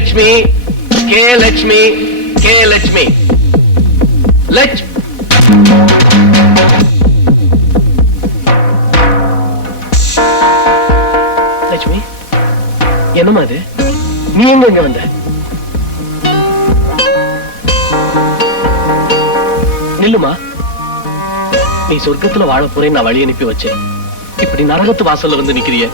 லட்சுமி கே லட்சுமி கே லட்சுமி லட்சுமி லட்சுமி அது நீ எங்க இங்க வந்த? நில்லுமா? நீ சொர்க்கத்துல வாழ போறேன் நான் வழி அனுப்பி வச்சேன். இப்படி நரகத்து வாசல்ல இருந்து நிக்கிறிய.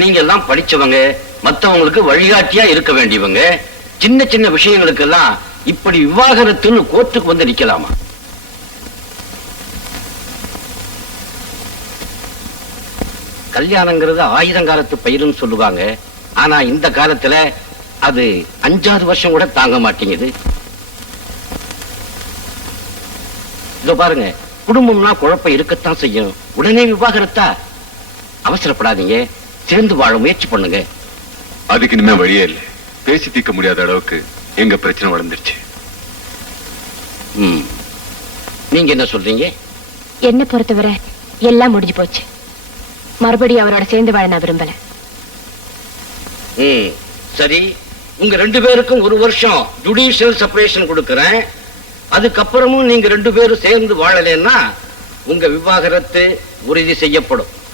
நீங்க எல்லாம் படிச்சவங்க மத்தவங்களுக்கு வழிகாட்டியா இருக்க வேண்டியவங்க சின்ன சின்ன விஷயங்களுக்கு எல்லாம் இப்படி விவாகரத்துன்னு கோர்ட்டுக்கு வந்து நிக்கலாமா? கல்யாணங்கிறது ஆயுதங்காலத்து பயிருன்னு சொல்லுவாங்க. ஆனா இந்த காலத்துல அது அஞ்சாறு வருஷம் கூட தாங்க மாட்டேங்குது. இதோ பாருங்க குடும்பம்னா குழப்பம் இருக்கத்தான் செய்யும். உடனே விவாகரத்தா? அவசரப்படாதீங்க. சேர்ந்து வாழ முயற்சி பண்ணுங்க. அதுக்கு இனிமே வழியே இல்லை. பேசி தீர்க்க முடியாத அளவுக்கு எங்க பிரச்சனை வளர்ந்துருச்சு. ம். நீங்க என்ன சொல்றீங்க? என்ன பொறுத்தவரை எல்லாம் முடிஞ்சு போச்சு. மறுபடியும் அவரோட சேர்ந்து வாழ நான் விரும்பல. ம். சரி உங்க ரெண்டு பேருக்கும் ஒரு வருஷம் ஜுடிஷியல் செப்பரேஷன் கொடுக்கறேன். அதுக்கப்புறமும் நீங்க ரெண்டு பேரும் சேர்ந்து வாழலைன்னா உங்க விவாகரத்து உறுதி செய்யப்படும்.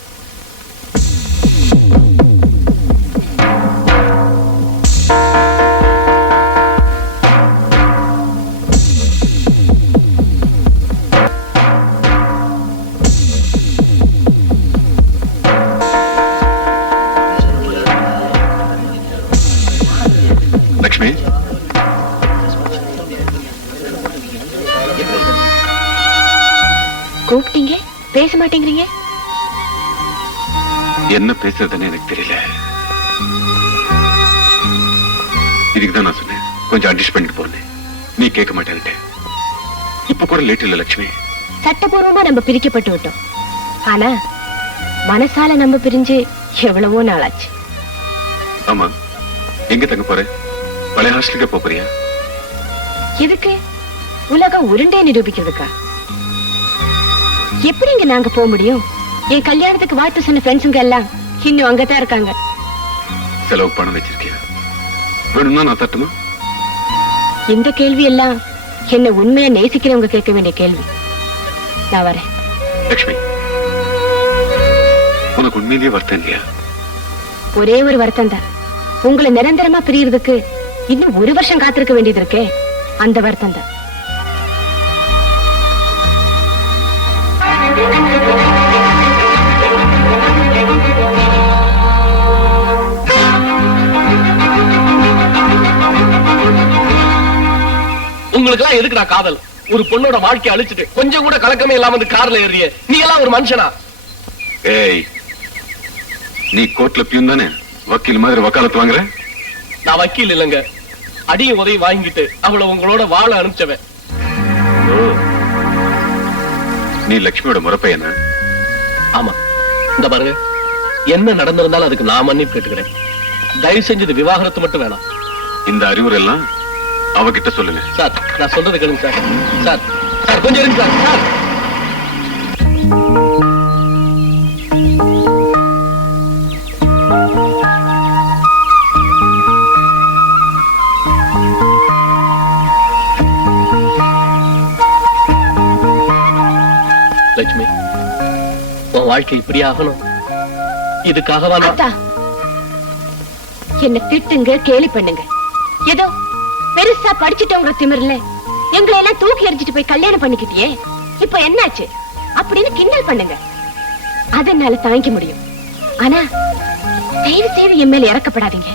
கூப்பிட்டீங்க? பேச மாட்டேங்கிறீங்க? என்ன பேசுறதுன்னு எனக்கு தெரியல. இதுக்கு தான் நான் சொன்னேன். கொஞ்சம் அட்ஜஸ்ட் பண்ணிட்டு போறேன் நீ கேட்க மாட்டேன்ட்டு இப்ப கூட லேட் இல்ல லக்ஷ்மி சட்டபூர்வமா நம்ம பிரிக்கப்பட்டு விட்டோம். ஆனா மனசால நம்ம பிரிஞ்சு எவ்வளவோ நாளாச்சு. ஆமா. எங்க தங்க போற? பழைய ஹாஸ்டலுக்கே போறியா? எதுக்கு? உலகம் உருண்டே நிரூபிக்கிறதுக்கா? எப்படிங்க நாங்க போக முடியும்? என் கல்யாணத்துக்கு வாழ்த்து சொன்ன ஃப்ரெண்ட்ஸுங்க எல்லாம் இன்னும் அங்கதான் இருக்காங்க. செலவு பணம் வச்சிருக்கியா வேணும்னா நான் தட்டுமா? இந்த கேள்வி எல்லாம் என்ன உண்மையா நேசிக்கிறவங்க கேட்க வேண்டிய கேள்வி. நான் வரேன். லக்ஷ்மி உனக்கு உண்மையிலேயே வருத்தம் இல்லையா? ஒரே ஒரு வருத்தம் தான். உங்களை நிரந்தரமா பிரியறதுக்கு இன்னும் ஒரு வருஷம் காத்திருக்க வேண்டியது இருக்கே. அந்த வருத்தம் தான். உங்களுக்கு எல்லாம் எதுக்குடா காதல்? ஒரு பொண்ணோட வாழ்க்கைய அழிச்சிட்டு கொஞ்சம் கூட கலக்கமே இல்லாம இந்த கார்ல ஏறிய நீ எல்லாம் ஒரு மனுஷனா? ஏய் நீ கோர்ட்ல பியூன் தானே? வக்கீல் மாதிரி வக்காலத்து வாங்குற? நான் வக்கீல் இல்லைங்க. அடியும் உதவி வாங்கிட்டு அவளை உங்களோட வாழ அனுப்பிச்சவன். நீ லக்ஷ்மியோட முறப்பையனா? ஆமா. இந்த பாருங்க. என்ன நடந்திருந்தாலும் அதுக்கு நான் மன்னிப்பு கேட்டுக்கிறேன். தயவு செஞ்சு இது விவாகரத்து மட்டும் வேணாம். இந்த அறிவுரை எல்லாம் அவகிட்ட சொல்லுங்க. சார் நான் சொல்றது கேளுங்க சார். சார் சார் கொஞ்சம் இருங்க சார். சார். லட்சுமி உன் வாழ்க்கை இப்படி ஆகணும். இதுக்காகவா என்ன திட்டுங்க கேலி பண்ணுங்க. ஏதோ பெருசா படிச்சுட்டவங்க திமிர்ல எங்களை எல்லாம் தூக்கி எறிஞ்சிட்டு போய் கல்யாணம் பண்ணிக்கிட்டியே. இப்ப என்னாச்சு? அப்படின்னு கிண்டல் பண்ணுங்க. அதனால தாங்கிக்க முடியும். ஆனா தயவு செய்து என் மேல இறக்கப்படாதீங்க.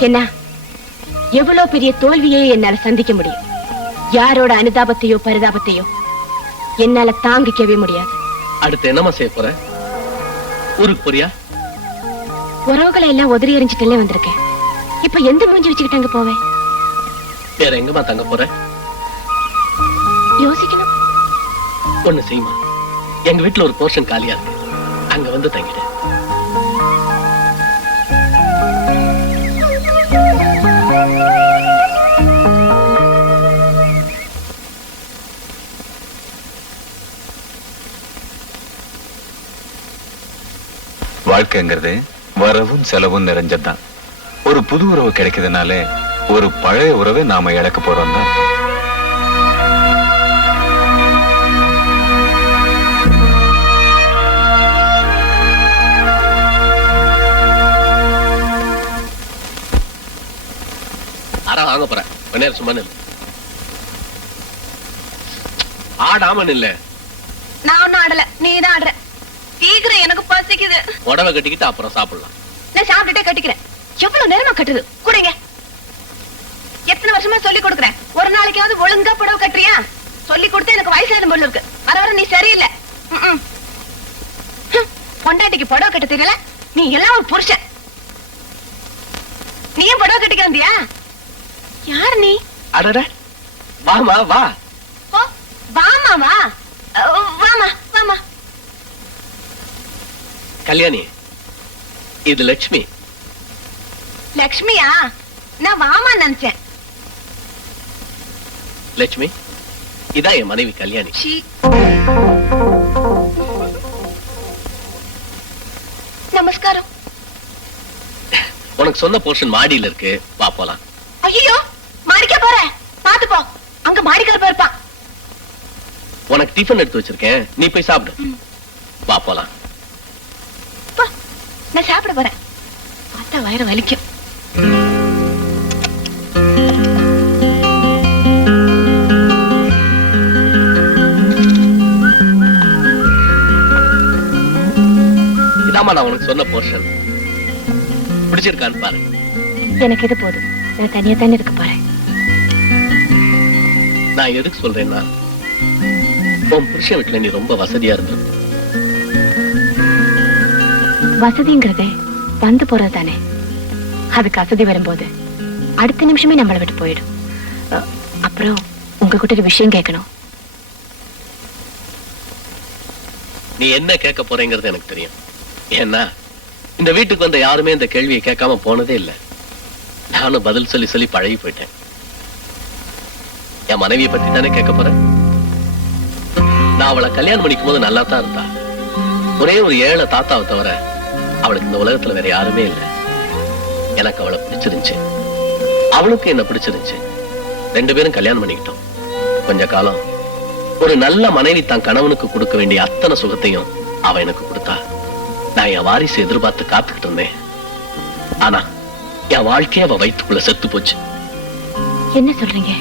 என்ன எவ்வளவு பெரிய தோல்வியை என்னால சந்திக்க முடியும். யாரோட அனுதாபத்தையோ பரிதாபத்தையோ என்னால தாங்கிக்கவே முடியாது. அடுத்து என்னம்மா செய்ய போற? ஊருக்கு போறியா? உறவுகளை எல்லாம் உதறி எறிஞ்சிட்டுல வந்திருக்கேன். இப்ப எந்த மூஞ்சி வச்சுக்கிட்டாங்க போவேன்? வேற எங்கம்மா தங்க போற? யோசிக்கணும். ஒண்ணு செய்யுமா எங்க வீட்டுல ஒரு போர்ஷன் காலியா இருக்கு. அங்க வந்து தங்கிடு. வாழ்க்கைங்கிறது வரவும் செலவும் நிறைஞ்சதுதான். ஒரு புது உறவு கிடைக்குதுனாலே ஒரு பழைய உறவை நாம இழக்க போறோம் தான். அரை வாங்க போறேன். நேரம் சும்மா நில்லு. ஆடாம நில்ல. நான் ஒண்ணும் ஆடல. நீ தான் ஆடுற. சீக்கிரம் எனக்கு பசிக்குது. உடவை கட்டிக்கிட்டு அப்புறம் சாப்பிடலாம். நான் சாப்பிட்டுட்டே கட்டிக்கிறேன். எவ்வளவு நேரமா கட்டுது? கூடங்க. எத்தனை வருஷமா சொல்லி கொடுக்குறேன்? ஒரு நாளைக்காவது ஒழுங்கா புடவை கட்டுறியா? சொல்லி கொடுத்து எனக்கு வயசாயிடும் போல இருக்கு. வர வர நீ சரியில்லை. பொண்டாட்டிக்கு புடவை கட்ட தெரியல. நீ எல்லாம் ஒரு புருஷன். நீயும் புடவை கட்டிக்க வந்தியா? யார் நீ? அடட. வாமா வா. ஓ வாமா வா. வாமா வாமா. கல்யாணி இது லட்சுமி. லக்ஷ்மியா நான் வாமா நினைச்சேன். லட்சுமி இதான் என் மனைவி கல்யாணி. நமஸ்காரம். உனக்கு சொந்த போர்ஷன் மாடியில இருக்கு. வா போலாம். ஐயோ மாடிக்க போற பாத்து போ. அங்க மாடிக்கார போயிருப்பான். உனக்கு டிஃபன் எடுத்து வச்சிருக்கேன். நீ போய் சாப்பிடு. வா போலாம். நான் சாப்பிட போறேன். பார்த்தா வயிறு வலிக்கும். இதாம்மா நான் உனக்கு சொன்ன போர்ஷன் பிடிச்சிருக்கான்னு பாரு. எனக்கு இது போதும்? நான் தனியா தானே இருக்க போறேன். நான் எதுக்கு சொல்றேன்னா உன் புருஷன் வீட்டுல நீ ரொம்ப வசதியா இருந்த. வசதிங்கிறதே வந்து போறது தானே. அதுக்கு அசதி வரும்போது அடுத்த நிமிஷமே நம்மளை விட்டு போயிடும். அப்புறம் உங்ககிட்ட ஒரு விஷயம் கேட்கணும். நீ என்ன கேட்க போறேங்கிறது எனக்கு தெரியும். ஏன்னா இந்த வீட்டுக்கு வந்த யாருமே இந்த கேள்வியை கேட்காம போனதே இல்லை. நானும் பதில் சொல்லி சொல்லி பழகி போயிட்டேன். என் மனைவியை பத்தி தானே கேட்க போறேன் நான் அவளை கல்யாணம் பண்ணிக்கும் போது நல்லா தான் இருந்தா. ஒரே ஒரு ஏழை தாத்தாவை தவிர அவளுக்கு இந்த உலகத்துல வேற யாருமே இல்லை. எனக்கு அவளை பிடிச்சிருந்துச்சு. அவளுக்கு என்ன பிடிச்சிருந்துச்சு? ரெண்டு பேரும் கல்யாணம் பண்ணிக்கிட்டோம். கொஞ்ச காலம். ஒரு நல்ல மனைவி தன் கணவனுக்கு கொடுக்க வேண்டிய அத்தனை சுகத்தையும் அவ எனக்கு கொடுத்தா. நான் என் வாரிசு எதிர்பார்த்து காத்துக்கிட்டு இருந்தேன். ஆனா என் வாழ்க்கைய அவ வயிற்றுக்குள்ள செத்து போச்சு. என்ன சொல்றீங்க?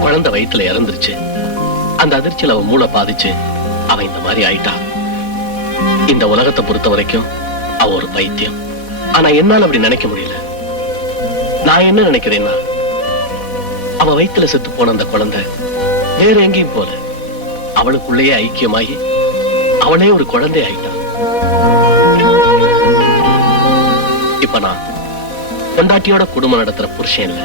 குழந்தை வயித்துல இறந்துருச்சு. அந்த அதிர்ச்சியில அவன் மூளை பாதிச்சு அவன் இந்த மாதிரி ஆயிட்டா. இந்த உலகத்தை பொறுத்த வரைக்கும் அவ ஒரு பைத்தியம். ஆனா என்னால அப்படி நினைக்க முடியல. நான் என்ன நினைக்கிறேன்னா அவ வயித்துல செத்து போன அந்த குழந்தை வேற எங்கேயும் போல. அவளுக்குள்ளேயே ஐக்கியமாகி அவளே ஒரு குழந்தை ஆயிட்டா. இப்ப நான் பொண்டாட்டியோட குடும்பம் நடத்துற புருஷன் இல்ல.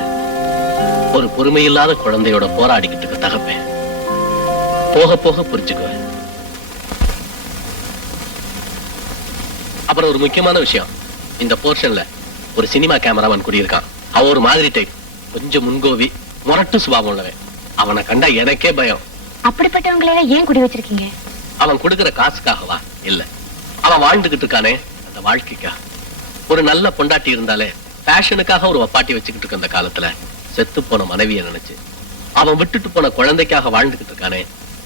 ஒரு பொறுமையில்லாத குழந்தையோட போராடிக்கிட்டு இருக்க தகப்பேன். போக போக புரிஞ்சுக்குவேன். அப்புறம் ஒரு முக்கியமான விஷயம். இந்த போர்ஷன்ல ஒரு சினிமா கேமராமேன் குடியிருக்கான். அவன் ஒரு மாதிரி டைப் கொஞ்சம் முன்கோவி முரட்டு சுபாவம் உள்ளவன். அவனை கண்டா எனக்கே பயம். அப்படிப்பட்டவங்களை ஏன் குடி வச்சிருக்கீங்க? அவன் கொடுக்கிற காசுக்காகவா? இல்ல. அவன் வாழ்ந்துகிட்டு இருக்கானே அந்த வாழ்க்கைக்கா. ஒரு நல்ல பொண்டாட்டி இருந்தாலே பேஷனுக்காக ஒரு வப்பாட்டி வச்சுக்கிட்டு இருக்க அந்த காலத்துல செத்து போன மனைவியை நினைச்சு? அவன் விட்டுட்டு போன குழந்தைக்காக வாழ்ந்துகிட்டு இருக்கானே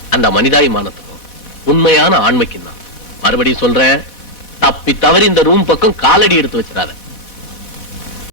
அந்த மனிதாபிமானத்துக்கும் உண்மையான ஆண்மைக்கும் தான் மறுபடியும் சொல்றேன் தப்பி தவறி இந்த ரூம் பக்கம் காலடி எடுத்து வச்சிடாத.